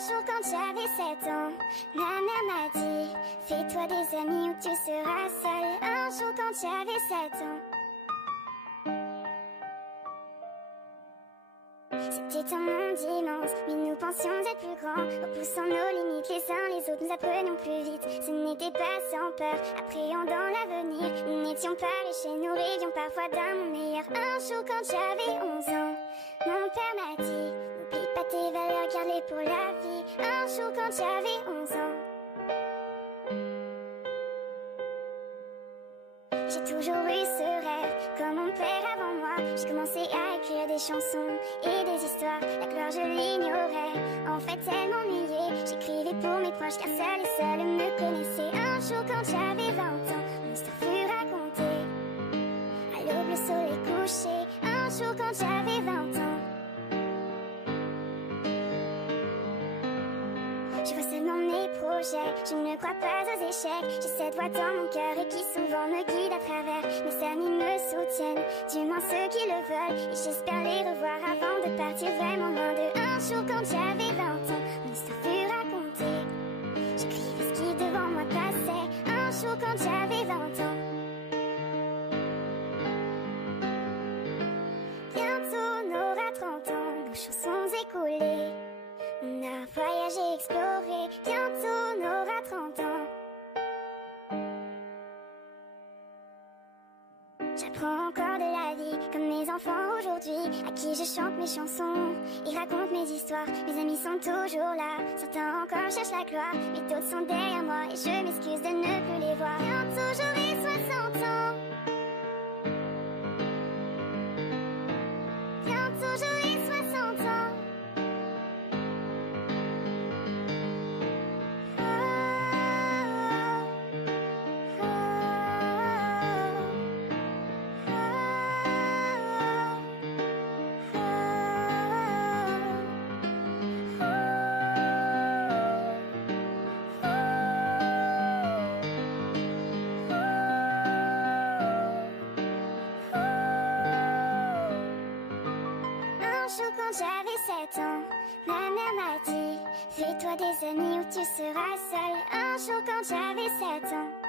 jour quand j'avais 7 ans, ma mère m'a dit, fais-toi des amis ou tu seras seul. Un jour quand j'avais 7 ans. C'était un monde immense, mais nous pensions être plus grands, repoussant nos limites les uns les autres, nous apprenions plus vite. Ce n'était pas sans peur, appréhendant l'avenir. Nous n'étions pas riches et nous rêvions parfois d'un monde meilleur. Un jour quand j'avais 11 ans, mon père m'a dit, n'oublie pas tes valeurs, garde-les pour la vie. Un jour quand j'avais 11 ans, j'ai toujours eu ce rêve, comme mon père avant moi. J'ai commencé à écrire des chansons et des histoires. La gloire je l'ignorais, en fait elle m'ennuyait. J'écrivais pour mes proches car seuls et seuls me connaissaient. Un jour quand j'avais 20 ans, mon histoire fut racontée. À l'aube le soleil couché, un jour quand j'avais 20 ans. Je vois seulement mes projets, je ne crois pas aux échecs. J'ai cette voix dans mon cœur et qui souvent me guide à travers. Mes amis me soutiennent, du moins ceux qui le veulent. Et j'espère les revoir avant de partir vraiment loin d'eux. Un jour quand j'avais 20 ans, mon histoire fut racontée. J'écrivais ce qui devant moi passait. Un jour quand j'avais 20 ans. Bientôt on aura 30 ans, nos chansons écoulées. On a voyagé, exploré, bientôt on aura 30 ans. J'apprends encore de la vie, comme mes enfants aujourd'hui, à qui je chante mes chansons et raconte mes histoires. Mes amis sont toujours là, certains encore cherchent la gloire, mais d'autres sont derrière moi et je m'excuse de ne plus les voir. Bientôt j'aurai 60 ans. Bientôt j'aurai 60 ans. Quand j'avais 7 ans, ma mère m'a dit, fais-toi des amis ou tu seras seul. Un jour quand j'avais 7 ans.